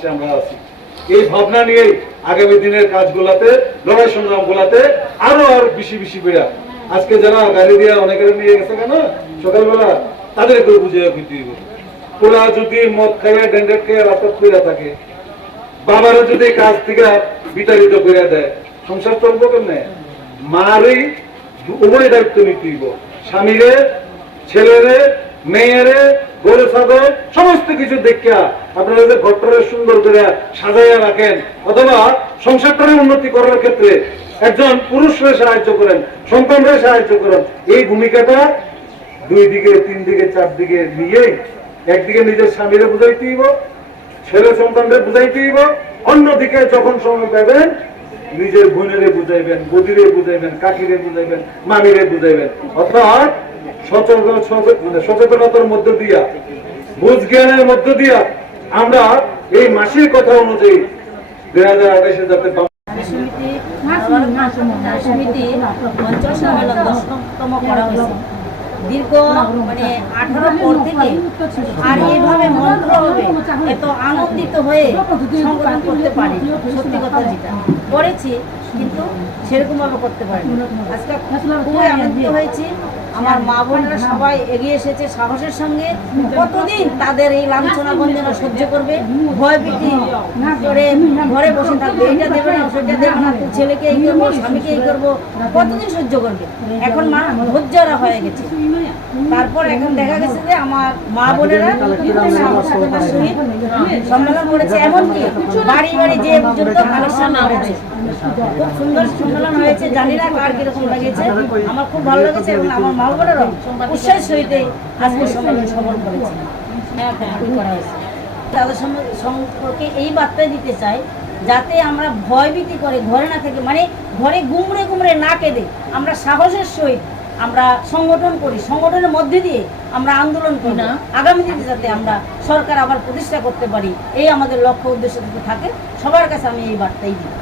পাশে আমরা আছি। এই ভাবনা নিয়ে আগামী দিনের কাজগুলাতে, লড়াই সংগ্রাম গুলাতে আরও আর বেশি বেশি বেড়া। আজকে যারা গাড়ি দিয়ে অনেকের নিয়ে গেছে কেন? সকালবেলা তাদেরকে বুঝে ওরা যদি মদ খাইয়া রাস্তা থাকে বাবারা যদি কাজ থেকে বিতাড়িত করে দেয়, সংসার চলবো কেমনে? মারই উভয় দায়িত্ব নিতে স্বামীরে, ছেলেরে, মেয়েরে গরু ছাগল সমস্ত কিছু দেখিয়া আপনারা যে ঘরটারে সুন্দর করে সাজাইয়া রাখেন, অথবা সংসারটারে উন্নতি করার ক্ষেত্রে একজন পুরুষরে সাহায্য করেন, সন্তানরে সাহায্য করেন, এই ভূমিকাটা দুই দিকে, তিন দিকে, চার দিকে নিয়েই একদিকে নিজের স্বামীরে বুঝাইতে দিব ছেলে সন্তানদের বুঝাইতে দিব অন্যদিকে যখন সময় পাবেন নিজের বোনেরে বুঝাইবেন বদিরে বুঝাইবেন কাকিরে বুঝাইবেন মামিরে বুঝাইবেন অর্থাৎ সচেতন সচেতন- মানে সচেতনতার মধ্য দিয়া বুঝ জ্ঞানের মধ্য দিয়া আমরা এই মাসির কথা অনুযায়ী দুই হাজার আঠাশে যাতে সমিতি দীর্ঘ মানে আঠারো পর থেকে আর এভাবে মন্ত্র হবে, এত আনন্দিত হয়ে সংগঠন করতে পারে। সত্যি কথা যেটা। করেছি, কিন্তু সেরকমভাবে করতে পারে আজকে খুবই আনন্দিত হয়েছি। আমার মা বোনেরা সবাই এগিয়ে এসেছে সাহসের সঙ্গে। কতদিন তাদের এই লাঞ্ছনা বঞ্চনা সহ্য করবে? ভয় ভীতি করে ঘরে বসে থাকবে। এটা দেবে না, সেটা দেবে না ছেলেকে এই করব, স্বামীকে এই করব, কতদিন সহ্য করবে? এখন মা ধৈর্যরা হয়ে গেছে। তারপর এখন দেখা গেছে যে আমার মা বোনেরা সম্মেলন করেছে। এমনকি বাড়ি বাড়ি যে পর্যন্ত কালেকশন করেছে। খুব সুন্দর সম্মেলন হয়েছে। জানি না কার কীরকম লেগেছে। আমার খুব ভালো লেগেছে এবং আমার মা বোনেরও উৎসাহের সহিত আজকে সম্মেলন সফল করেছে। হ্যাঁ হ্যাঁ। করা হয়েছে। তাদের সম্পর্কে এই বার্তা দিতে চাই যাতে আমরা ভয়ভীতি করে ঘরে না থেকে মানে ঘরে গুমড়ে গুমড়ে না কেঁদে আমরা সাহসের সহিত আমরা সংগঠন করি সংগঠনের মধ্যে দিয়ে আমরা আন্দোলন করি। না। আগামী দিনে যাতে আমরা সরকার আবার প্রতিষ্ঠা করতে পারি এই আমাদের লক্ষ্য উদ্দেশ্য থাকে। সবার কাছে আমি এই বার্তাই দিই।